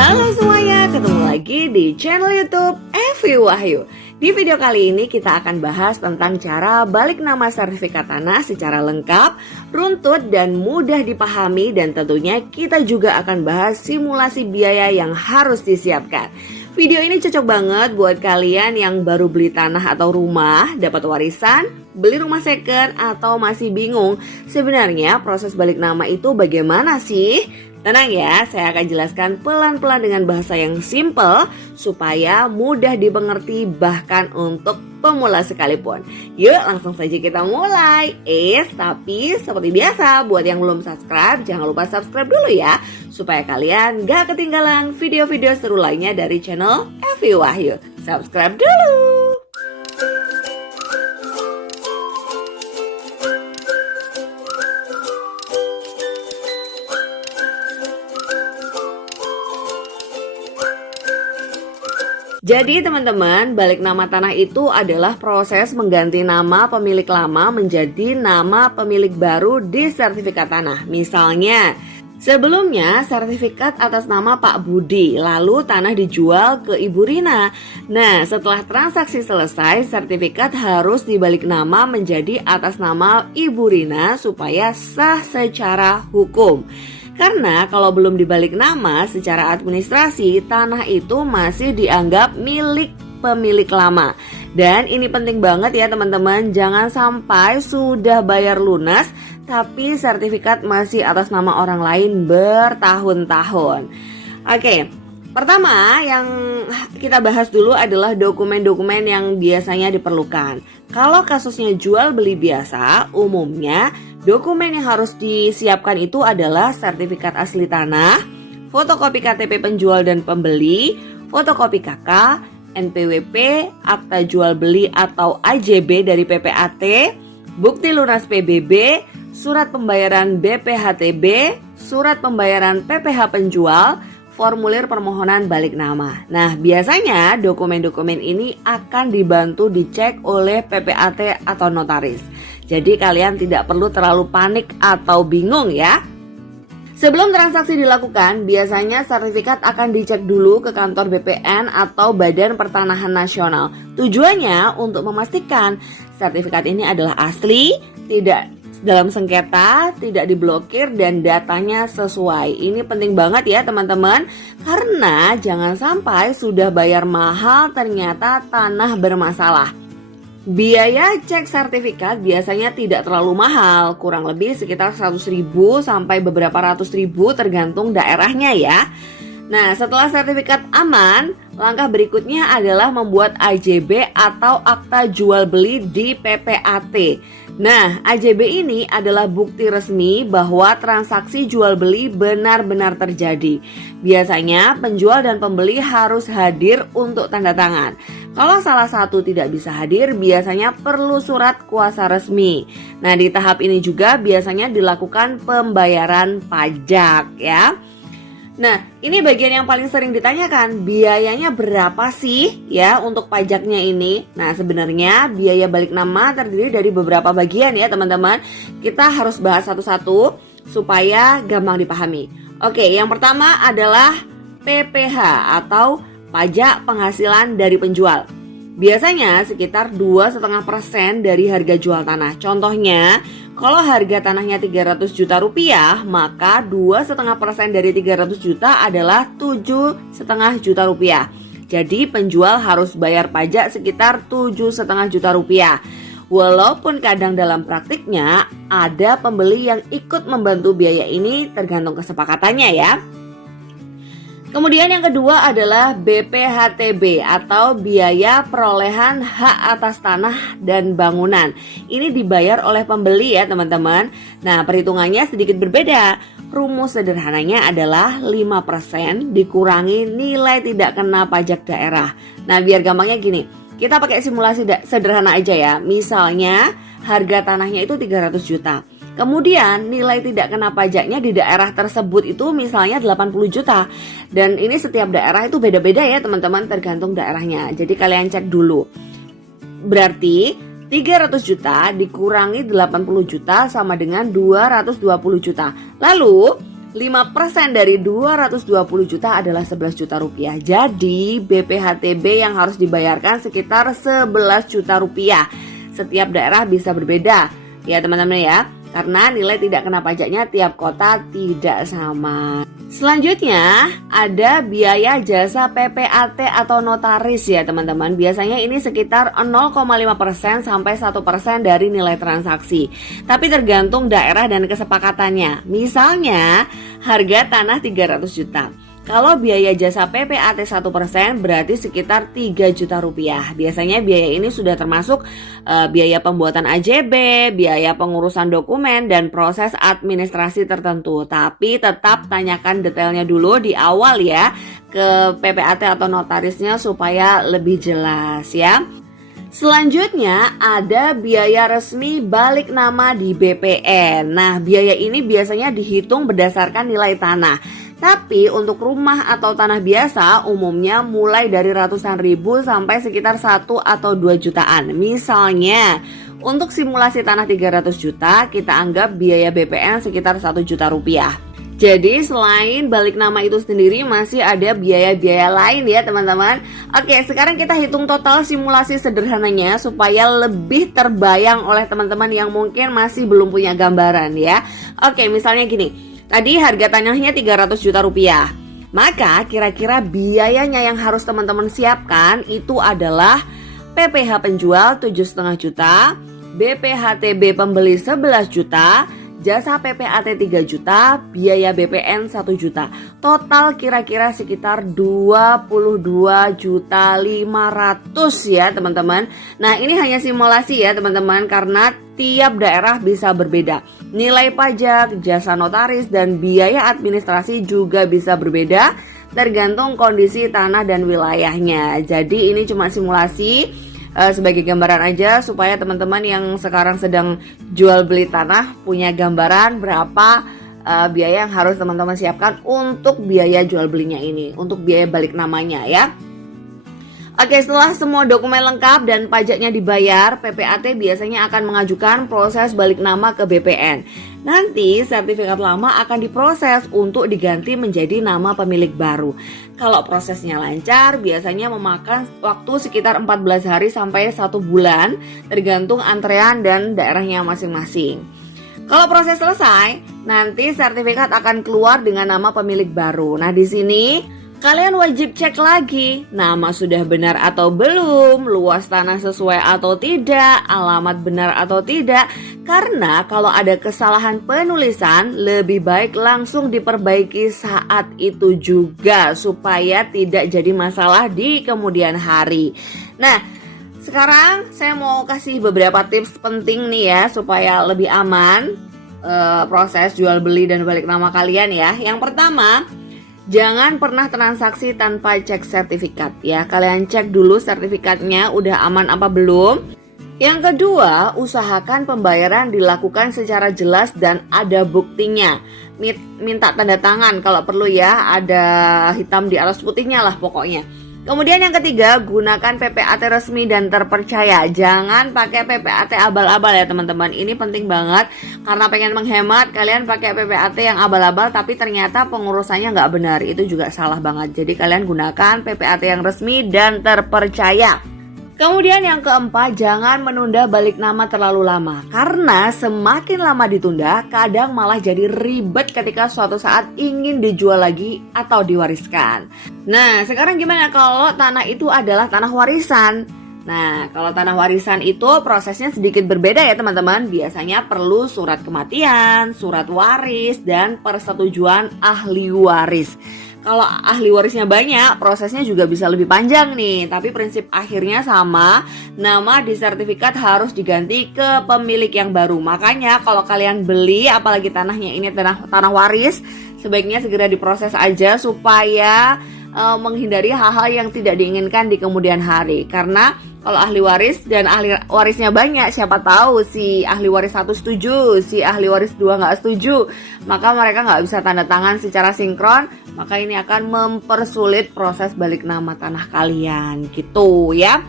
Halo semuanya, ketemu lagi di channel YouTube Evi Wahyu. Di video kali ini kita akan bahas tentang cara balik nama sertifikat tanah secara lengkap, runtut dan mudah dipahami, dan tentunya kita juga akan bahas simulasi biaya yang harus disiapkan. Video ini cocok banget buat kalian yang baru beli tanah atau rumah, dapat warisan, beli rumah second, atau masih bingung sebenarnya proses balik nama itu bagaimana sih? Tenang ya, saya akan jelaskan pelan-pelan dengan bahasa yang simple supaya mudah dimengerti bahkan untuk pemula sekalipun. Yuk langsung saja kita mulai. Tapi seperti biasa buat yang belum subscribe, jangan lupa subscribe dulu ya, supaya kalian gak ketinggalan video-video seru lainnya dari channel Evi Wahyu. Subscribe dulu. Jadi teman-teman, balik nama tanah itu adalah proses mengganti nama pemilik lama menjadi nama pemilik baru di sertifikat tanah. Misalnya, sebelumnya sertifikat atas nama Pak Budi, lalu tanah dijual ke Ibu Rina. Nah, setelah transaksi selesai, sertifikat harus dibalik nama menjadi atas nama Ibu Rina supaya sah secara hukum. Karena kalau belum dibalik nama secara administrasi, tanah itu masih dianggap milik pemilik lama. Dan ini penting banget ya teman-teman, jangan sampai sudah bayar lunas tapi sertifikat masih atas nama orang lain bertahun-tahun. Oke, pertama yang kita bahas dulu adalah dokumen-dokumen yang biasanya diperlukan. Kalau kasusnya jual beli biasa, umumnya dokumen yang harus disiapkan itu adalah sertifikat asli tanah, fotokopi KTP penjual dan pembeli, fotokopi KK, NPWP, akta jual beli atau AJB dari PPAT, bukti lunas PBB, surat pembayaran BPHTB, surat pembayaran PPH penjual, formulir permohonan balik nama. Nah, biasanya dokumen-dokumen ini akan dibantu dicek oleh PPAT atau notaris. Jadi kalian tidak perlu terlalu panik atau bingung ya. Sebelum transaksi dilakukan, biasanya sertifikat akan dicek dulu ke kantor BPN atau Badan Pertanahan Nasional. Tujuannya untuk memastikan sertifikat ini adalah asli, tidak dalam sengketa, tidak diblokir, dan datanya sesuai. Ini penting banget ya teman-teman, karena jangan sampai sudah bayar mahal ternyata tanah bermasalah. Biaya cek sertifikat biasanya tidak terlalu mahal, kurang lebih sekitar 100.000 sampai beberapa ratus ribu tergantung daerahnya ya. Nah, setelah sertifikat aman, langkah berikutnya adalah membuat AJB atau akta jual beli di PPAT. Nah, AJB ini adalah bukti resmi bahwa transaksi jual beli benar-benar terjadi. Biasanya penjual dan pembeli harus hadir untuk tanda tangan. Kalau salah satu tidak bisa hadir, biasanya perlu surat kuasa resmi. Nah, di tahap ini juga biasanya dilakukan pembayaran pajak ya. Nah, ini bagian yang paling sering ditanyakan, biayanya berapa sih ya untuk pajaknya ini? Nah, sebenarnya biaya balik nama terdiri dari beberapa bagian ya teman-teman. Kita harus bahas satu-satu supaya gampang dipahami. Oke, yang pertama adalah PPH atau pajak penghasilan dari penjual. Biasanya sekitar 2,5% dari harga jual tanah. Contohnya, kalau harga tanahnya 300 juta rupiah, maka 2,5% dari 300 juta adalah 7,5 juta rupiah. Jadi penjual harus bayar pajak sekitar 7,5 juta rupiah. Walaupun kadang dalam praktiknya ada pembeli yang ikut membantu biaya ini, tergantung kesepakatannya ya. Kemudian yang kedua adalah BPHTB atau biaya perolehan hak atas tanah dan bangunan. Ini dibayar oleh pembeli ya teman-teman. Nah, perhitungannya sedikit berbeda. Rumus sederhananya adalah 5% dikurangi nilai tidak kena pajak daerah. Nah, biar gampangnya gini, kita pakai simulasi sederhana aja ya. Misalnya harga tanahnya itu 300 juta. Kemudian nilai tidak kena pajaknya di daerah tersebut itu misalnya 80 juta. Dan ini setiap daerah itu beda-beda ya teman-teman, tergantung daerahnya. Jadi kalian cek dulu. Berarti 300 juta dikurangi 80 juta sama dengan 220 juta. Lalu 5% dari 220 juta adalah 11 juta rupiah. Jadi BPHTB yang harus dibayarkan sekitar 11 juta rupiah. Setiap daerah bisa berbeda ya teman-teman ya, karena nilai tidak kena pajaknya tiap kota tidak sama. Selanjutnya ada biaya jasa PPAT atau notaris ya teman-teman. Biasanya ini sekitar 0,5% sampai 1% dari nilai transaksi. Tapi tergantung daerah dan kesepakatannya. Misalnya harga tanah 300 juta. Kalau biaya jasa PPAT 1% berarti sekitar 3 juta rupiah. Biasanya biaya ini sudah termasuk biaya pembuatan AJB, biaya pengurusan dokumen, dan proses administrasi tertentu. Tapi tetap tanyakan detailnya dulu di awal ya ke PPAT atau notarisnya supaya lebih jelas ya. Selanjutnya ada biaya resmi balik nama di BPN. Nah, biaya ini biasanya dihitung berdasarkan nilai tanah. Tapi untuk rumah atau tanah biasa umumnya mulai dari ratusan ribu sampai sekitar 1 atau 2 jutaan. Misalnya untuk simulasi tanah 300 juta kita anggap biaya BPN sekitar 1 juta rupiah. Jadi selain balik nama itu sendiri masih ada biaya-biaya lain ya teman-teman. Oke, sekarang kita hitung total simulasi sederhananya supaya lebih terbayang oleh teman-teman yang mungkin masih belum punya gambaran ya. Oke, misalnya gini. Tadi harga tanahnya 300 juta rupiah. Maka kira-kira biayanya yang harus teman-teman siapkan itu adalah PPh penjual 7,5 juta, BPHTB pembeli 11 juta, jasa PPAT 3 juta, biaya BPN 1 juta. Total kira-kira sekitar 22 juta 500 ya teman-teman. Nah, ini hanya simulasi ya teman-teman karena tiap daerah bisa berbeda. Nilai pajak, jasa notaris, dan biaya administrasi juga bisa berbeda tergantung kondisi tanah dan wilayahnya. Jadi ini cuma simulasi sebagai gambaran aja supaya teman-teman yang sekarang sedang jual beli tanah punya gambaran berapa biaya yang harus teman-teman siapkan untuk biaya jual belinya ini, untuk biaya balik namanya ya. Oke, setelah semua dokumen lengkap dan pajaknya dibayar, PPAT biasanya akan mengajukan proses balik nama ke BPN. Nanti sertifikat lama akan diproses untuk diganti menjadi nama pemilik baru. Kalau prosesnya lancar, biasanya memakan waktu sekitar 14 hari sampai 1 bulan, tergantung antrean dan daerahnya masing-masing. Kalau proses selesai, nanti sertifikat akan keluar dengan nama pemilik baru. Nah, di sini kalian wajib cek lagi nama sudah benar atau belum, luas tanah sesuai atau tidak, alamat benar atau tidak. Karena kalau ada kesalahan penulisan, lebih baik langsung diperbaiki saat itu juga supaya tidak jadi masalah di kemudian hari. Nah, sekarang saya mau kasih beberapa tips penting nih ya supaya lebih aman proses jual beli dan balik nama kalian ya. Yang pertama, jangan pernah transaksi tanpa cek sertifikat ya. Kalian cek dulu sertifikatnya udah aman apa belum. Yang kedua, usahakan pembayaran dilakukan secara jelas dan ada buktinya. Minta tanda tangan kalau perlu ya, ada hitam di atas putihnya lah pokoknya. Kemudian yang ketiga, gunakan PPAT resmi dan terpercaya. Jangan pakai PPAT abal-abal ya teman-teman. Ini penting banget karena pengen menghemat. Kalian pakai PPAT yang abal-abal tapi ternyata pengurusannya nggak benar. Itu juga salah banget. Jadi kalian gunakan PPAT yang resmi dan terpercaya. Kemudian yang keempat, jangan menunda balik nama terlalu lama. Karena semakin lama ditunda, kadang malah jadi ribet ketika suatu saat ingin dijual lagi atau diwariskan. Nah, sekarang gimana kalau tanah itu adalah tanah warisan? Nah, kalau tanah warisan itu prosesnya sedikit berbeda ya teman-teman. Biasanya perlu surat kematian, surat waris, dan persetujuan ahli waris. Kalau ahli warisnya banyak, prosesnya juga bisa lebih panjang nih. Tapi prinsip akhirnya sama, nama di sertifikat harus diganti ke pemilik yang baru. Makanya kalau kalian beli, apalagi tanahnya ini tanah waris, sebaiknya segera diproses aja supaya menghindari hal-hal yang tidak diinginkan di kemudian hari. Karena kalau ahli waris dan ahli warisnya banyak, siapa tahu si ahli waris 1 setuju, si ahli waris 2 nggak setuju, maka mereka nggak bisa tanda tangan secara sinkron, maka ini akan mempersulit proses balik nama tanah kalian gitu ya.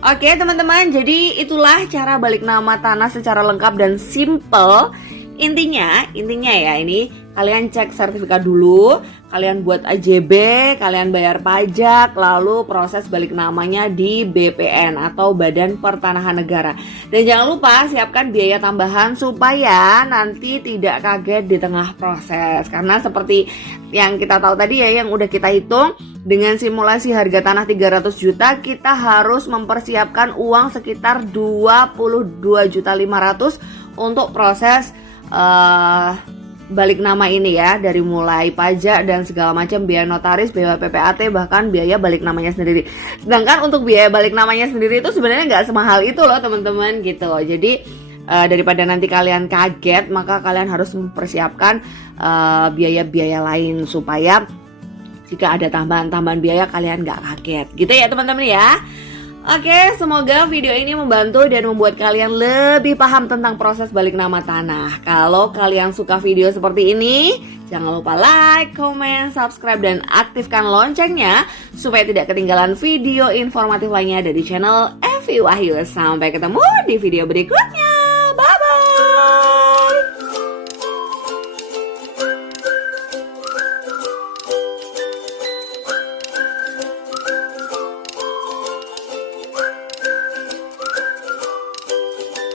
Oke teman-teman, jadi itulah cara balik nama tanah secara lengkap dan simple. Intinya ya ini kalian cek sertifikat dulu, kalian buat AJB, kalian bayar pajak, lalu proses balik namanya di BPN atau Badan Pertanahan Negara. Dan jangan lupa siapkan biaya tambahan supaya nanti tidak kaget di tengah proses. Karena seperti yang kita tahu tadi ya, yang udah kita hitung, dengan simulasi harga tanah 300 juta, kita harus mempersiapkan uang sekitar 22.500.000 untuk proses balik nama ini ya, dari mulai pajak dan segala macam, biaya notaris, biaya PPAT, bahkan biaya balik namanya sendiri. Sedangkan untuk biaya balik namanya sendiri itu sebenarnya nggak semahal itu loh teman-teman gitu. Jadi daripada nanti kalian kaget, maka kalian harus mempersiapkan biaya-biaya lain supaya jika ada tambahan-tambahan biaya kalian nggak kaget gitu ya teman-teman ya. Oke, semoga video ini membantu dan membuat kalian lebih paham tentang proses balik nama tanah. Kalau kalian suka video seperti ini, jangan lupa like, comment, subscribe, dan aktifkan loncengnya supaya tidak ketinggalan video informatif lainnya dari channel Evi Wahyu. Sampai ketemu di video berikutnya.